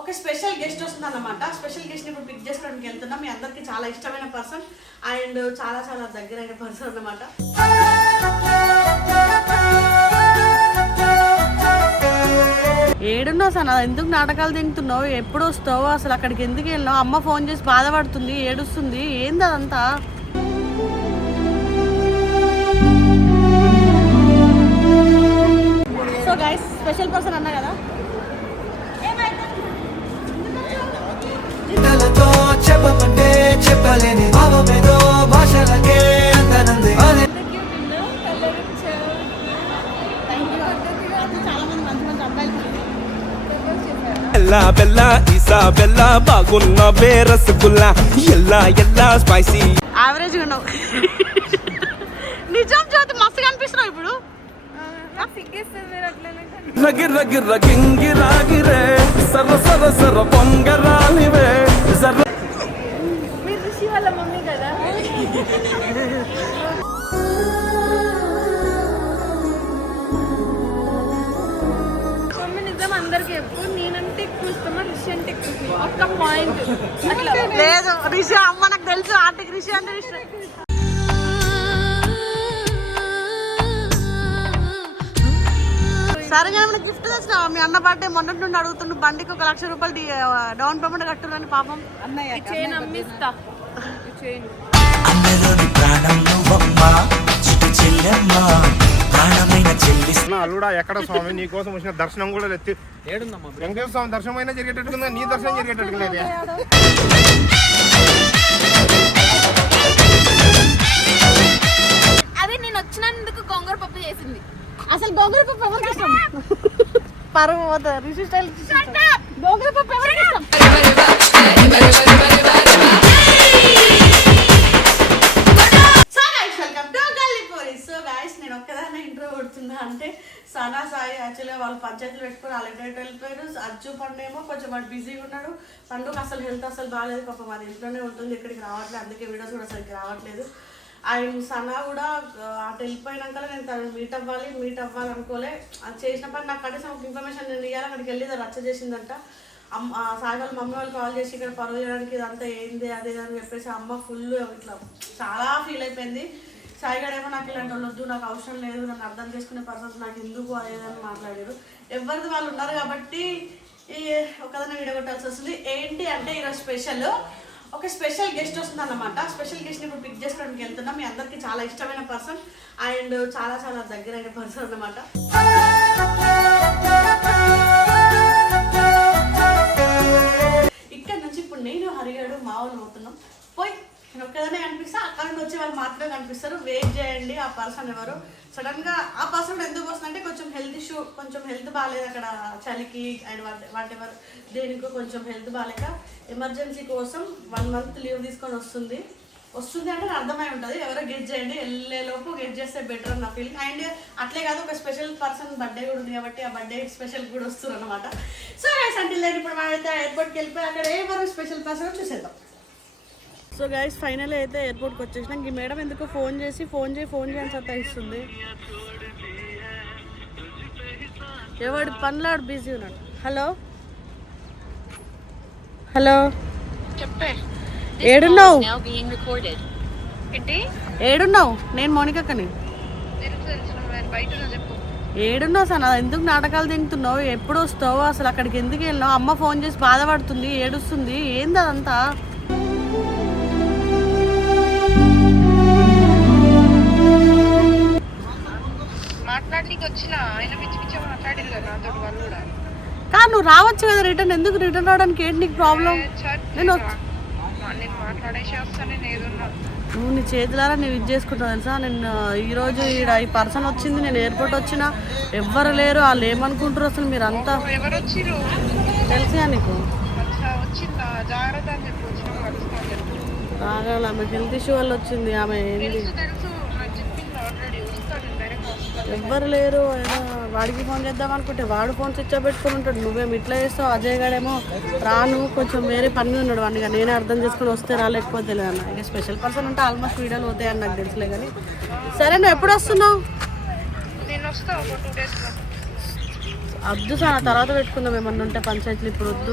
ఒక special guest వస్తుంది అన్నమాట స్పెషల్ గెస్ట్ ఇప్పుడు పిక్ చేసుకోవడానికి వెళ్తున్నాం. మీ అందరికి చాలా ఇష్టమైన పర్సన్ అండ్ చాలా చాలా దగ్గరైన పర్సన్ అన్నమాట. ఏడున్నావు సార్ ఎందుకు నాటకాలు తింటున్నావు? ఎప్పుడు వస్తావు? అసలు అక్కడికి ఎందుకు వెళ్ళినావు? అమ్మ ఫోన్ చేసి బాధపడుతుంది ఏడుస్తుంది. ఏంది అదంతా? సో గైస్ స్పెషల్ పర్సన్ అన్నా కదా? చెప్పమంటే చెప్పలేని భావమేదో భాషలకే అందనంది అదే చాలా మంది మంచి మంచి అబ్బాయిలు ఎల్లా బెల్లా ఈసా బెల్లా బాగున్న రసగుల్లా ఎల్లా ఎల్లా స్పైసీ. యావరేజ్ ఉన్నావు. నిజం జ్యోతి మస్తు కనిపిస్తున్నావు ఇప్పుడు. రగి రగి రగింగి రాగిరే సర సర సర పొంగరాలివే. సర ఋషి వాళ్ళ మమ్మీ కదా? మమ్మీ నిజం అందరికి చెప్పు నేనంటే ఎక్కువ ఇష్టమా ఋషి అంటే ఎక్కువ ఇష్టమా? ఒక్క పాయింట్ అట్లా. లేదు రిషి అమ్మ నాకు తెలుసు ఆంటీకి రిషి అంటే ఇష్టం. సరే కానీ గిఫ్ట్ తెచ్చిన మీ అన్న బర్త్డే మొన్నటి నుండి అడుగుతుండు బండికి ఒక లక్ష రూపాయలు డౌన్ పేమెంట్ కట్టురని పాపం. చైన్ అమ్మిస్తా ఈ చైన్ అందలోని ప్రాణం నువ్వమ్మ చిటి చెల్లెమ్మ ప్రాణమైన చెల్లి నా అల్లుడా ఎక్కడ స్వామి? నీ కోసం వచ్చిన దర్శనం కూడా లేదు. వెంకటేశ్వర స్వామి దర్శనం అయినా జరిగేటట్టుగా నీ దర్శనం జరిగేటట్టుగా అదే నేను వచ్చినందుకు గోంగూర పప్పు చేసింది. అసలు గోంగూర పప్పు ఎవరికి ఇష్టం? పరువు పోతుంది రిషి స్టైల్ గోంగూర పప్పు ఎవరికి ఇష్టం? అంటే సనా సాయి యాక్చువల్గా వాళ్ళు పంచాయతీలు పెట్టుకొని వాళ్ళ ఎటు వెళ్ళిపోయారు. అజ్జు పండు ఏమో కొంచెం వాడు బిజీగా ఉన్నాడు. పండుగ అసలు హెల్త్ అసలు బాగాలేదు పాపం అది ఇంట్లోనే ఉంటుంది ఇక్కడికి రావట్లేదు అందుకే వీడియోస్ కూడా అసలుకి రావట్లేదు. ఆయన సనా కూడా అటు వెళ్ళిపోయినాక నేను తను మీట్ అవ్వాలి మీట్ అవ్వాలి అనుకోలే. అది చేసిన పని నాకు కనీసం ఒక ఇన్ఫర్మేషన్ నేను ఇవ్వాలి అక్కడికి వెళ్ళి అది రచ్చ చేసిందంట. అమ్మ సాయి వాళ్ళ మమ్మీ వాళ్ళు కాల్ చేసి ఇక్కడ పరువు చేయడానికి ఇదంతా ఏంది అదే అని చెప్పేసి అమ్మ ఫుల్ ఇట్లా చాలా ఫీల్ అయిపోయింది. సాయిగాడు ఏమో నాకు ఇలాంటి వాళ్ళు వద్దు నాకు అవసరం లేదు నన్ను అర్థం చేసుకునే పర్సన్స్ నాకు ఎందుకు అదేదని మాట్లాడారు. ఎవరిది వాళ్ళు ఉన్నారు కాబట్టి ఈ ఒకదాన్ని వీడియో కొట్టాల్సి వస్తుంది. ఏంటి అంటే ఈరోజు స్పెషల్ ఒక స్పెషల్ గెస్ట్ వస్తుంది అన్నమాట స్పెషల్ గెస్ట్ని ఇప్పుడు పిక్ చేసుకోవడానికి వెళ్తున్నాం. మీ అందరికీ చాలా ఇష్టమైన పర్సన్ అండ్ చాలా చాలా దగ్గరైన పర్సన్ అన్నమాట. ఇక్కడ నుంచి ఇప్పుడు నేను హరిగాడు మా వాళ్ళు పోతున్నాం. పోయి నేను ఒక్కదనే కనిపిస్తే. అక్కడ నుండి వచ్చే వాళ్ళు మాత్రమే కనిపిస్తారు. వెయిట్ చేయండి. ఆ పర్సన్ ఎవరు? సడన్గా ఆ పర్సన్ ఎందుకు వస్తుందంటే కొంచెం హెల్త్ ఇష్యూ కొంచెం హెల్త్ బాగాలేదు అక్కడ చలికి అండ్ వాట్ ఎవర్ దేనికో కొంచెం హెల్త్ బాగాలేక ఎమర్జెన్సీ కోసం వన్ మంత్ లీవ్ తీసుకొని వస్తుంది. వస్తుంది అంటే అర్థమై ఉంటుంది. ఎవరో గెట్ చేయండి. వెళ్ళే లోపు గెట్ చేస్తే బెటర్ అన్న ఫీలింగ్ అండ్ అట్లే కాదు ఒక స్పెషల్ పర్సన్ బర్త్డే కూడా ఉంది కాబట్టి ఆ బర్త్డే స్పెషల్ కూడా వస్తుంది అనమాట సో గైస్ అంటే లేదు ఇప్పుడు మనమైతే ఎయిర్పోర్ట్కి వెళ్ళిపోయి అక్కడ ఎవరు స్పెషల్ పర్సన్ చూసేద్దాం. సో గైస్ ఫైనల్ అయితే ఎయిర్పోర్ట్కి వచ్చేసినాం. ఈ మేడం ఎందుకో ఫోన్ చేసి ఫోన్ చేయి ఫోన్ చేయని సత్తాయిస్తుంది ఎవడు పనులాడు బిజీ ఉన్నాడు. హలో హలో ఏడున్నావు? ఏడున్నావు? నేను మోనికక్కని. ఏడున్నావు సార్ ఎందుకు నాటకాలు తింటున్నావు? ఎప్పుడు వస్తావు? అసలు అక్కడికి ఎందుకు వెళ్ళినావు? అమ్మ ఫోన్ చేసి బాధపడుతుంది ఏడుస్తుంది. ఏంది అదంతా? మాట్లాడడానికి వచ్చిన ఆయన పిచ్చి పిచ్చి మాట్లాడారు కదా నాతో వాళ్ళు కూడా. కా నువ్వు రావచ్చు కదా రిటర్న్. ఎందుకు రిటర్న్ రావడానికి ఏంటి నీకు ప్రాబ్లం? నేను నేను మాట్లాడేసి వస్తాను నేను ఏదన్నా నువ్వు నీ చేతులారా నేను ఇది చేసుకుంటావు తెలుసా? నేను ఈరోజు ఈడ ఈ పర్సన్ వచ్చింది నేను ఎయిర్పోర్ట్ వచ్చిన ఎవ్వరు లేరు వాళ్ళు ఏమనుకుంటారు అసలు మీరంతా? ఎవరు వచ్చిరు తెలుసుగా నీకు? వచ్చిందా? జాగ్రత్త అని చెప్పి వచ్చిన కలుస్తాను చెప్పు. రాగాలి ఆమె హెల్త్ ఇష్యూ వల్ల వచ్చింది ఆమె ఏంది తెలుసు తెలుసు నాకు చెప్పింది ఆల్రెడీ వస్తాను నేను డైరెక్ట్ వస్తాను ఎవ్వరు లేరు. వాడికి ఫోన్ చేద్దాం అనుకుంటే వాడు ఫోన్ స్విచ్ పెట్టుకుని ఉంటాడు. నువ్వేం ఇట్లా చేస్తావు? అజయ్ గాడేమో రాను కొంచెం వేరే పని ఉన్నాడు వాడిని నేనే అర్థం చేసుకుని వస్తే రాలేకపోతే తెలియదు అన్న. ఇక స్పెషల్ పర్సన్ అంటే ఆల్మోస్ట్ వీడియోలు పోతాయి అని నాకు తెలుసులే కానీ. సరే నువ్వు ఎప్పుడు వస్తున్నావు? వద్దు సార్ తర్వాత పెట్టుకుందాం. ఏమన్నా ఉంటే పంచాయతీలు ఇప్పుడు వద్దు.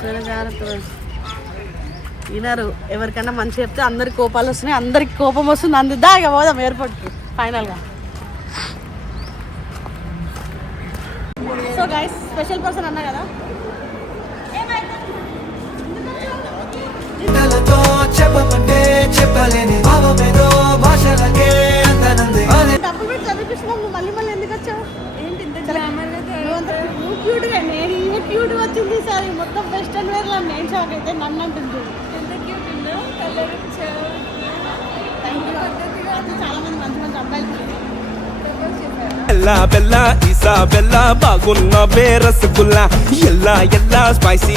సరే జాగ్రత్త వినరు. ఎవరికైనా మంచి చెప్తే అందరికి కోపాలు వస్తున్నాయి అందరికి కోపం వస్తుంది. అందుదా ఇక పోదాం ఎయిర్పోర్ట్కి ఫైనల్గా సో గైస్ స్పెషల్ పర్సన్ అన్నా కదా? తలతో చెప్పమంటే చెప్పలేని భావమేదో భాషలకే అందనంది అదే డబ్బులు పెట్టి చదివిస్తున్నావు నువ్వు మళ్ళీ మళ్ళీ ఎందుకు వచ్చావు? ఏంటి ఇంత నువ్వు క్యూట్గా నేను ఈమె క్యూట్ వచ్చింది సార్ మొత్తం వెస్టర్న్ వేర్లో నేను షాక్ అయితే నన్ను అంటుంది. కలర్ బెల్లా ఈసా బెల్లా బాగున్న బేరసగుల్లా ఎల్లా ఎల్లా స్పైసీ.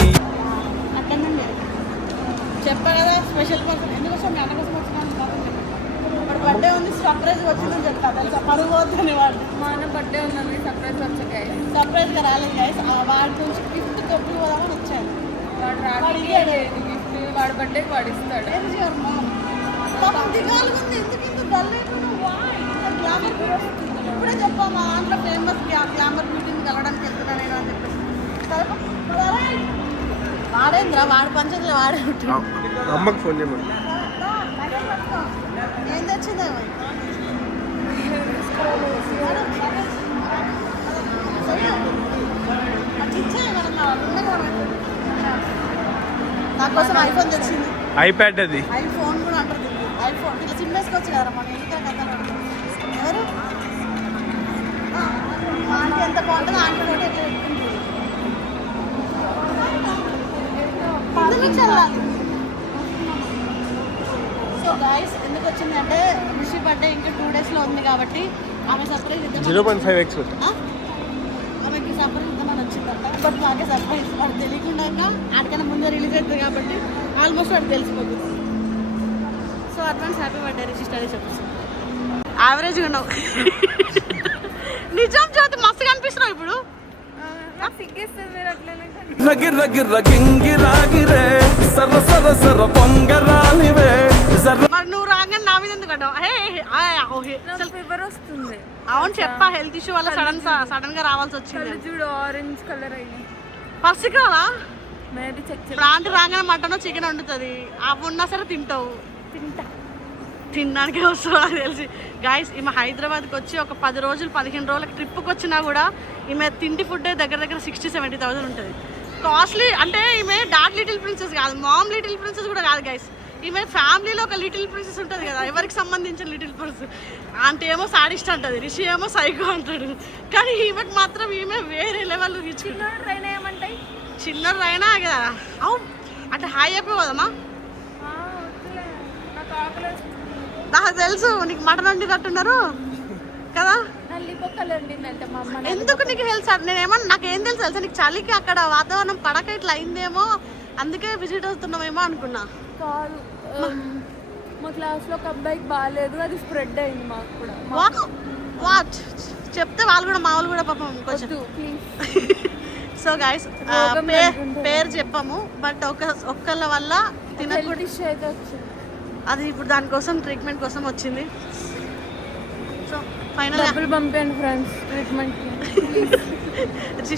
చెప్పా కదా స్పెషల్ పర్సన్ ఎందుకు వచ్చాను. నాన్న కోసం ఇప్పుడు బర్త్డే ఉంది సర్ప్రైజ్ వచ్చిందని చెప్తా. తెలుసా? పరుగు పోతుంది వాడు. మా అన్న బర్త్డే ఉందని సర్ప్రైజ్ వచ్చాయి సర్ప్రైజ్గా రాలేదు గైస్ వాడి నుంచి గిఫ్ట్ పోదామని వచ్చాను వాడు వాడు రాడు వాడు బర్త్డేకి వాడు ఇస్తాడు. ఇప్పుడే చెప్పా మా దాంట్లో ఫేమస్ గ్లామర్ బ్యూటీని కలవడానికి వెళ్తున్నా నేను అని చెప్పేసి. సరే, సరే. వాడేంద్రా? వాడు పంచదులు వాడే అమ్మకి ఫోన్ చేయమని. ఏం తెచ్చిందో? నా కోసం ఐఫోన్ తెచ్చింది. ఐప్యాడ్ అది. ఐఫోన్ కూడా అంటారు ఐఫోన్. ఇట్లా సిమ్ వేసుకోవచ్చు కదా మన ఎవరు? మా ఆంటీ ఎంత బాగుంటుందో ఆంటీ కూడా ఎట్లా పెట్టుకుంటుంది? సో గాయస్ ఎందుకు వచ్చిందంటే రిషి బర్త్డే ఇంకా టూ డేస్లో ఉంది కాబట్టి ఆమె surprise zero point five X but నాకే సర్ప్రైజ్ వాడు తెలియకుండా ఆడికన్నా ముందే రిలీజ్ అవుతుంది కాబట్టి ఆల్మోస్ట్ వాడు తెలిసిపోతుంది. So advance happy birthday Rishi study చెప్పేసి యావరేజ్గా ఉన్నావు. నిజం జ్యోతి మస్తుగా అనిపిస్తున్నావు ఇప్పుడు. రాగిరే పొంగరాలివే జర మరి నువ్వు రాగానే నా మీద ఎందుకు ఫీవర్ వస్తుంది. అవును చెప్పా హెల్త్ ఇష్యూ వల్ల సడన్ సడన్గా రావాల్సి వచ్చింది. చూడు ఆరెంజ్ కలర్ అయింది మేబీ చెక్ రాంటి రాగానే మటన్ చికెన్ వండుతుంది. అవి ఉన్నా సరే తింటావు. తింటా. తినడానికి వస్తుంది నాకు తెలిసి. గాయస్ ఈమె హైదరాబాద్కి వచ్చి ఒక పది రోజులు పదిహేను రోజులకి ట్రిప్కి వచ్చినా కూడా ఈమె తిండి ఫుడ్ దగ్గర దగ్గర సిక్స్టీ సెవెంటీ థౌసండ్ ఉంటుంది. కాస్ట్లీ అంటే ఈమె డాట్ లిటిల్ ప్రిన్సెస్ కాదు మామ్ లిటిల్ ప్రిన్సెస్ కూడా కాదు గైస్ ఈమె ఫ్యామిలీలో ఒక లిటిల్ ప్రిన్సెస్ ఉంటుంది కదా ఎవరికి సంబంధించిన లిటిల్ ప్రిన్సెస్ అంటే ఏమో సాడిస్ట్ అంటది రిషి ఏమో సైకో అంటాడు. కానీ ఈమెకి మాత్రం ఈమె వేరే లెవెల్ రిచ్ ట్రైన్ ఏమంటాయి కదా? అవును అంటే హాయ్ అయిపోదమ్మా వద్దులే. నాకు తెలుసు నీకు మటన్ వండినట్టున్నారు కదా? ఎందుకు నీకు తెలుసు నేను ఏమన్నా నాకు ఏం తెలుసు తెలుసా? నీకు చలికి అక్కడ వాతావరణం పడక ఇట్లా అయిందేమో అందుకే విజిట్ అవుతున్నామేమో అనుకున్నా. కాదు మా క్లాస్లో ఒక అబ్బాయికి బాగాలేదు అది స్ప్రెడ్ అయింది మాకు కూడా. వాట్? వాట్? చెప్తే వాళ్ళు కూడా మా వాళ్ళు కూడా పాపం కొంచెం సో గాయస్ పేరు చెప్పాము బట్ ఒక ఒక్కళ్ళ వల్ల వచ్చింది. అది ఇప్పుడు దానికోసం ట్రీట్మెంట్ కోసం వచ్చింది. సో ఫైనల్ డబ్బులు పంపాను ఫ్రెండ్స్ ట్రీట్మెంట్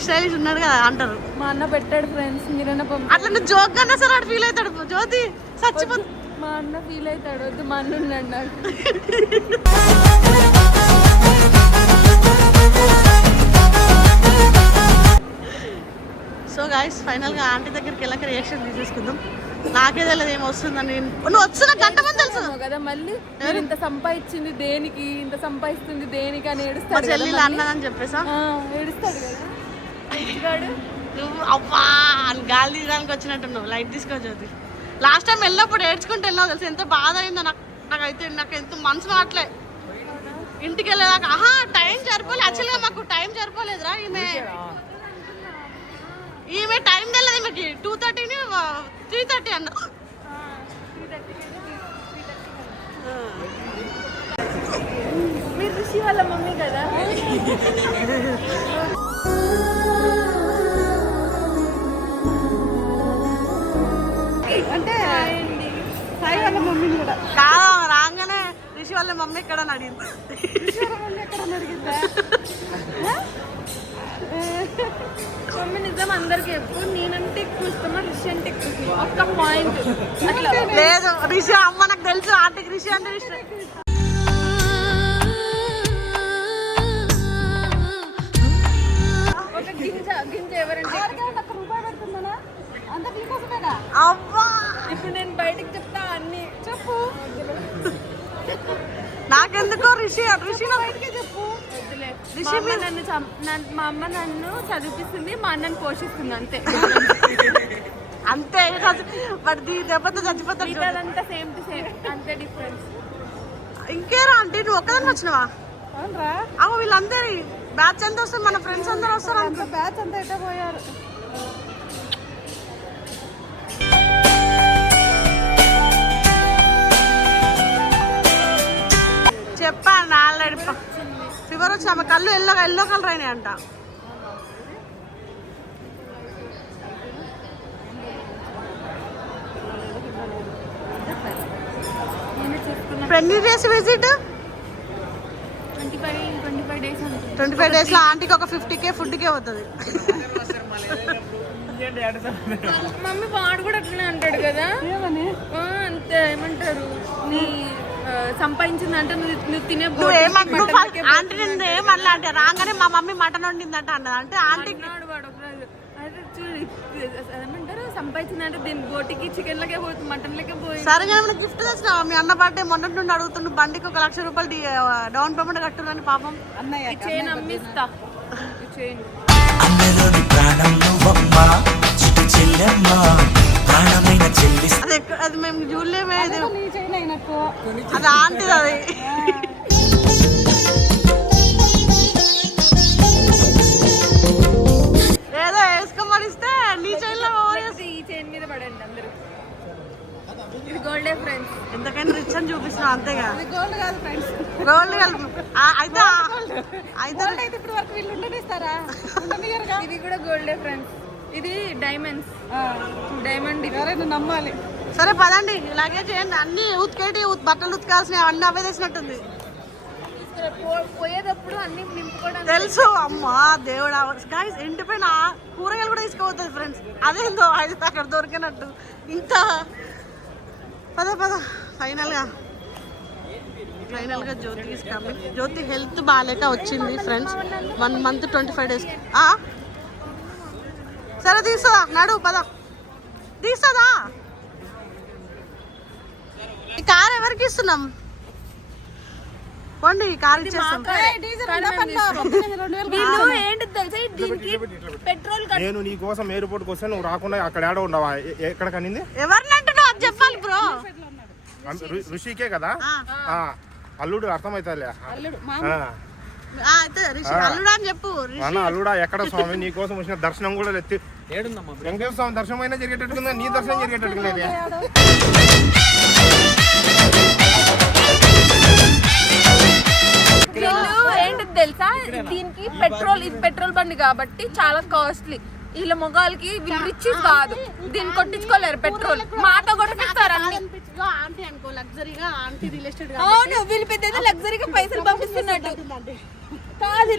స్టైలిష్ ఉన్నాడు కదా అంటారు. మా అన్న పెట్టాడు ఫ్రెండ్స్ మీరైనా పంపి అట్లా నువ్వు జోక్ అన్నా సరే వాడు ఫీల్ అవుతాడు. జ్యోతి చచ్చిపోతుంది మా అన్న ఫీల్ అవుతాడు. వద్దు మా అన్న ఉన్నాడు నాకు. సో గాయస్ ఫైనల్గా ఆంటీ దగ్గరికి వెళ్ళక రియాక్షన్ తీసేసుకుందాం. నాకే తెలియదు ఏం వస్తుందని. నువ్వు వచ్చిన గంట మంది తెలుసు. కదా మళ్ళీ మీరు ఇంత సంపాదించింది దేనికి ఇంత సంపాదిస్తుంది దేనికి అని ఏడుస్తాడు చెల్లెలు మళ్ళీ. అన్నదని చెప్పేసా? ఆ, ఏడుస్తాడు కదా. నువ్వు అవ్వా అని గాలి తీయడానికి వచ్చినట్టున్నావు. లైట్ తీసుకో జ్యోతి. లాస్ట్ టైం వెళ్ళినప్పుడు ఏడ్చుకుంటూ వెళ్ళినావు తెలుసు? ఎంత బాధ అయిందో నాకు. నాకైతే నాకు ఎంత మనసు మాట్లే ఇంటికి వెళ్ళేదాకా ఆహా టైం సరిపోలేదు యాక్చువల్గా మాకు టైం సరిపోలేదురా ఈమె. ఈమె టైం తెలియదు ఈమెకి. టూ థర్టీని త్రీ థర్టీ అన్న. మీరు ఋషి వాళ్ళ మమ్మీ కదా? అంటే సాయి వాళ్ళ మమ్మీ కూడా. కాదా రాగానే రిషి వాళ్ళ మమ్మీ ఎక్కడ అని అడిగింది? మమ్మీ నిజం అందరికి చెప్పు. నేనంటే ఎక్కువ ఇష్టమా రిషి అంటే ఎక్కువ? ఒక్క పాయింట్. అట్లా. లేదు రిషి అమ్మ నాకు తెలుసు ఆంటీకి రిషి అంటే ఇష్టం. ఒక గింజ గింజ ఎవరంటే అవ్వా. ఇప్పుడు నేను బయటికి చెప్తా అన్ని. చెప్పు. నాకెందుకో రిషి రిషి బయటకే చెప్పు. నన్ను మా అమ్మ నన్ను చదివిపిస్తుంది మా అన్నను పోషిస్తుంది అంతే. అంతే బట్ దీ దెబ్బతో చచ్చిపోతాడు. మిగతాదంతా సేమ్ టు సేమ్ అంతే డిఫరెన్స్. ఇంకేరా ఆంటీ నువ్వు ఒక్కదాన్ని వచ్చినావా? అవ్వ వీళ్ళందరి బ్యాచ్ అంతా వస్తారు మన ఫ్రెండ్స్ అందరూ వస్తారు బ్యాచ్ అంతా ఎట్లా పోయారు? వచ్చి ఆమె కళ్ళు ఎల్లో ఎల్లో కలర్ అయినాయి అంట ఇప్పుడు ఎన్ని డేస్ విజిట్ ట్వంటీ ఫైవ్ డేస్లో ఆంటీకి ఒక ఫిఫ్టీ కే ఫుడ్ కే అవుతుంది మమ్మీ వాడు కూడా అట్లనే అంటాడు కదా? ఆ, అంతే ఏమంటారు? నీ సంపాదించిందంటే నువ్వు నువ్వు తినే ఆంటీ ఏమన్నా అంటే రాగానే మా మమ్మీ మటన్ వండిందంట అన్నది. అంటే చూడు ఏమంటారు సంపాదించిందంటే దీని బోటికి చికెన్ లకే పోతుంది మటన్ లకే పోయింది సరిగా ఏమైనా గిఫ్ట్ తెచ్చినా మీ అన్న బర్త్డే మొన్నటి నుండి అడుగుతుండు బండికి ఒక లక్ష రూపాయలు డౌన్ పేమెంట్ కట్టురని పాపం. ఈ చైన్ అమ్మిస్తా. ఈ చైన్ అందలోని ప్రాణం నువ్వమ్మా చిటి చెల్లెమ్మ. ప్రాణమైన చెల్లి అది మేము చూడలేమే అది ఆంటీది అది. ఏదో వేసుకోమని ఇస్తే నీ చైన్లో ఈ చైన్ మీద పడండి అందరూ. ఇది గోల్డే ఫ్రెండ్స్ ఎంతకైనా రిచ్ అని చూపిస్తున్నావు అంతేగా. గోల్డ్ కాదు ఫ్రెండ్స్ గోల్డ్ కాదు. అయితే ఆ- అయితే ఇప్పుడు వరకు వీళ్ళు ఉండనిస్తారా? ఇది కూడా గోల్డే ఫ్రెండ్స్ ఇది డైమండ్స్ డైమండ్ ఎవరైనా నమ్మాలి. సరే పదండి. ఇలాగే చేయండి. అన్ని ఉతికేటి ఉత్- బట్టలు ఉతకాల్సినవి అవన్నీ అవే తెచ్చినట్టుంది. పోయేటప్పుడు అన్ని నింపుకోవడానికి. తెలుసు. అమ్మా దేవుడా. గాయస్ ఎండిపోయిన కూరగాయలు కూడా తీసుకోవద్దు ఫ్రెండ్స్ అదేందో అది అక్కడ దొరికినట్టు. ఇంత. పద పద. ఫైనల్గా ఫైనల్గా జ్యోతి తీసుకామి జ్యోతి హెల్త్ బాగాలేక వచ్చింది friends one month twenty five days సరే తీస్తుందా? నడు పద. తీస్తుందా? ఈ కార్ ఎవరికి ఇస్తున్నాం? పోండి ఈ కార్ ఇచ్చేస్తాం. నేను నీ కోసం ఎయిర్పోర్ట్కి వస్తే నువ్వు రాకుండా అక్కడ ఏడ ఉండవా? ఎక్కడ కనింది? ఎవరిని అంటున్నావు? అది చెప్పాలి బ్రో. ఋషికే కదా? ఆ, అల్లుడు అర్థమవుతుందిలే. ఆ. అయితే రిషి అల్లుడా అని చెప్పు అల్లుడా ఎక్కడ స్వామి? నీ కోసం వచ్చిన దర్శనం కూడా వెంకటేశ్వర స్వామి దర్శనం అయినా జరిగేటట్టుకుందా? నీ దర్శనం జరిగేటట్టుకున్నది వీళ్ళు ఏంటి తెలుసా? దీనికి పెట్రోల్ ఇది పెట్రోల్ బండి కాబట్టి చాలా కాస్ట్లీ. వీళ్ళ మొగాలకి వీళ్ళు రిచ్ కాదు. దీన్ని కొట్టించుకోలేరు పెట్రోల్. మాతో కొట్టిస్తారు అవును వీళ్ళు పెద్ద లగ్జరీగా పైసలు పంపిస్తున్నట్టు.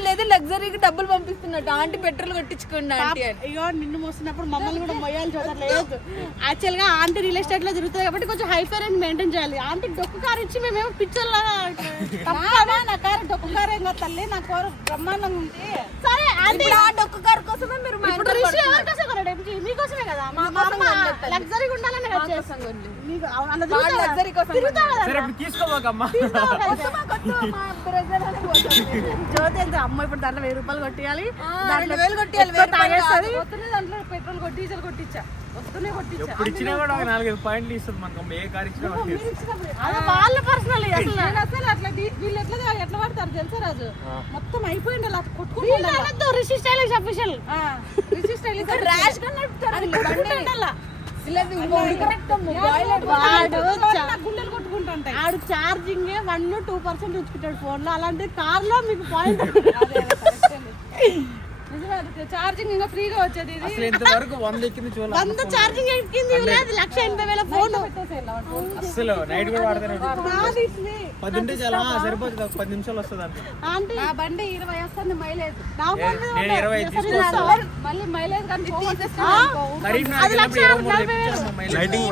లేదు లగ్జరీగా డబ్బులు పంపిస్తున్నట్టు. ఆంటీ పెట్రోల్ కొట్టించుకోండి ఆంటీ అని. అయ్యో నిన్ను మోసినప్పుడు మమ్మల్ని కూడా మొయ్యాలి చూడాలి లేదు. యాక్చువల్గా ఆంటీ రియల్ ఎస్టేట్లో తిరుగుతుంది కాబట్టి కొంచెం హైఫై రేంజ్ మెయింటైన్ చేయాలి. ఆంటీ డొక్కు కారు ఇచ్చి మేమేమో పిక్చర్ లాగా నా కారు డొక్కు కారు ఏం కాదు తల్లి నా కారు బ్రహ్మాండంగా ఉంది. సరే ఆంటీ. ఆ డొక్కు కారు కోసమే మీరు మా ఇప్పుడు ఇంట్లో? మీకోసమే కదా? మా మా కోసం కొనలేదు తల్లి. లగ్జరీగా ఉండాలని కదా చేస్తాం. మీకు. లగ్జరీ కోసం తిరుగుతావు కదా. కొత్తమా, కొత్తమా, మా బ్రదర్ అని పోతాం. జ్యోతి ఎంత అమ్మ ఇప్పుడు దాంట్లో వెయ్యి రూపాయలు కొట్టియాలి. దాంట్లో వేలు కొట్టియాలి, తాగేస్తుంది. వస్తూనే దాంట్లో పెట్రోల్ కొట్టి డీజిల్ కొట్టించా. వస్తూనే కొట్టించా. ఇప్పుడు ఇచ్చినా కూడా ఒక నాలుగైదు పాయింట్లు ఇస్తుంది మనకు. ఏ కార్ ఇచ్చినా మనకి మీరు ఇచ్చినప్పుడు అది వాళ్ళ పర్సనల్ అసలు. నేను అసలు అట్లా వీళ్ళు ఎట్లా ఎట్లా పడతారు తెలుసా రాజు? మొత్తం అయిపోయింది అలా కొట్టుకుంటూ రిషి స్టైలిష్ అఫీషియల్ ర్యాష్గా నడుపుతారు. బండిని. కొట్టుకుంటుంటాయి ఆడు ఛార్జింగ్ వన్ టూ పర్సెంట్ ఉంచుకుంటాడు ఫోన్లో అలాంటి కార్లో మీకు పాయింట్ ఛార్జింగ్ ఇంకా ఫ్రీగా వచ్చేది ఇది. అసలు ఇంతవరకు వంద ఎక్కింది చూడాలి వంద ఛార్జింగ్ ఎక్కింది లేదు లక్ష ఎనభై వేల ఫోన్ అసలు నైట్ కూడా వాడతాను నాది ఇది. పది ఉంటే చాలా ఆ, సరిపోతుంది. ఒక పది నిమిషాలు వస్తుంది అంతే. ఆంటీ. నా బండి ఇరవై వస్తుంది మైలేజ్ నా ఫోన్ నేను ఇరవై? మళ్ళీ మైలేజ్ కానీ లైటింగ్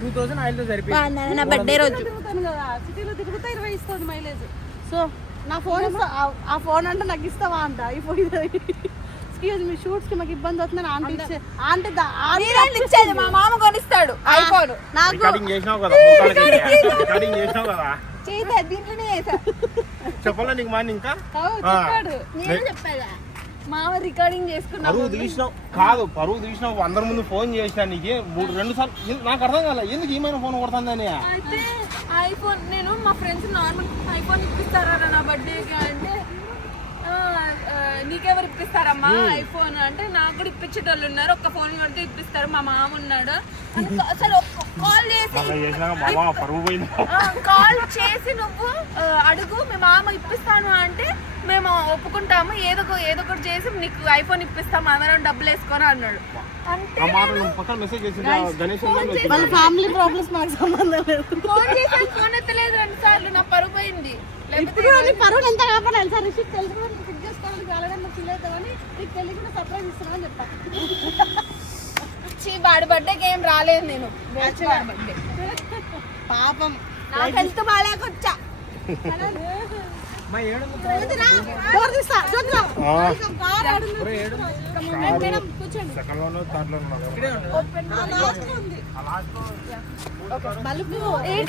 టూ థౌసండ్ ఆయిల్తో సరిపోయింది. నా బర్త్డే రోజు. తిరుగుతాను కదా. సిటీలో తిరుగుతా ఇరవై ఇస్తుంది మైలేజ్ సో నా ఫోన్ ఇస్తా- ఆ- ఫోన్ అంటే నాకు ఇస్తావా అంట. ఈ ఫోన్ ఎక్స్క్యూజ్ మీ షూట్స్కి మాకు ఇబ్బంది అవుతుందని ఆంటీ ఇచ్చే ఆంటీ దా- ఆంటీ ఇచ్చేది? మా మామ కొనిస్తాడు ఐఫోన్ నాకు రికార్డింగ్ చేసినావు కదా. రికార్డింగ్ చేసినావు కదా చేసా దీంట్లోనే చేసా. చెప్పాలా నీకు మాని ఇంకా. చెప్పాడు. నేను చెప్పాగా మామ రికార్డింగ్ చేసుకున్నా పరువు తీసినావు. కాదు పరువు తీసినావు. అందరి ముందు ఫోన్ చేసినా నీకు. మూడు రెండు సార్లు. నాకు అర్థం కాలే. ఎందుకు ఏమైనా ఫోన్ కొడుతుందని? అయితే ఐఫోన్ నేను మా ఫ్రెండ్స్ నార్మల్ ఐఫోన్ ఇప్పిస్తారా నా బర్త్డేకి అంటే "ఆ, ఆ, నీకెవరు ఇప్పిస్తారమ్మా ఐఫోన్ అంటే నాకు కూడా ఇప్పించేటోళ్ళు ఉన్నారు. ఒక్క ఫోన్ కొడితే ఇప్పిస్తారు మా మామ ఉన్నాడు. సరే కాల్ చేసి కాల్ చేసి నువ్వు అడుగు మీ మామ ఇప్పిస్తాను అంటే మేము ఒప్పుకుంటాము ఏదో ఏదో ఒకటి చేసి నీకు ఐఫోన్ ఇప్పిస్తాము అందరం డబ్బులు వేసుకొని అన్నాడు. వాళ్ళ ఫ్యామిలీ ప్రాబ్లమ్స్ మనకు సంబంధం లేదు. ఫోన్ ఎత్తలేదు రెండు సార్లు నా పరుగు పోయింది. ఇప్పుడు పరువులు ఎంత కాపాడు తెలుసా? రిషిక్ తెలుసుకోవడానికి ఫిట్ చేసుకోవడానికి ఆల్రెడీ ఫీల్ అవుతామని నీకు తెలియకుండా కూడా సర్ప్రైజ్ ఇస్తున్నామని చెప్తా ఛీ, వాడి బర్త్డేకి ఏం రాలేదు నేను. వాడి బర్త్డే పాపం. నాకు హెల్త్ బాగాలేకొచ్చా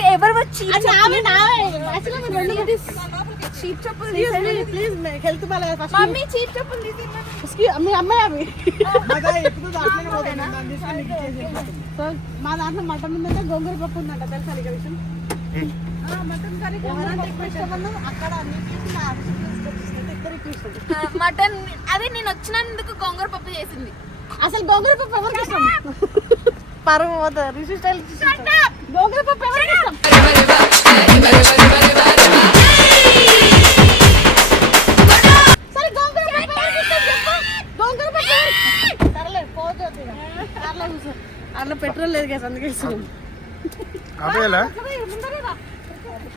ఎవరు వచ్చి చీప్ చెప్పులు please health first mummy cheap చెప్పులు మీ అమ్మాయి అవి సో మా దాంట్లో మటన్ ఉందంటే గోంగూర పప్పు ఉందంట తెలుసా విషయం? మటన్ అదే నేను వచ్చినందుకు గొంగూర పప్పు చేసింది. అసలు గోంగూర పప్పు ఎవరికి ఇష్టం? పరువు పోతుంది రిషి స్టైల్ గోంగూర పప్పు ఎవరికి ఇష్టం? పెట్రోల్ లేదు కదా అందుకే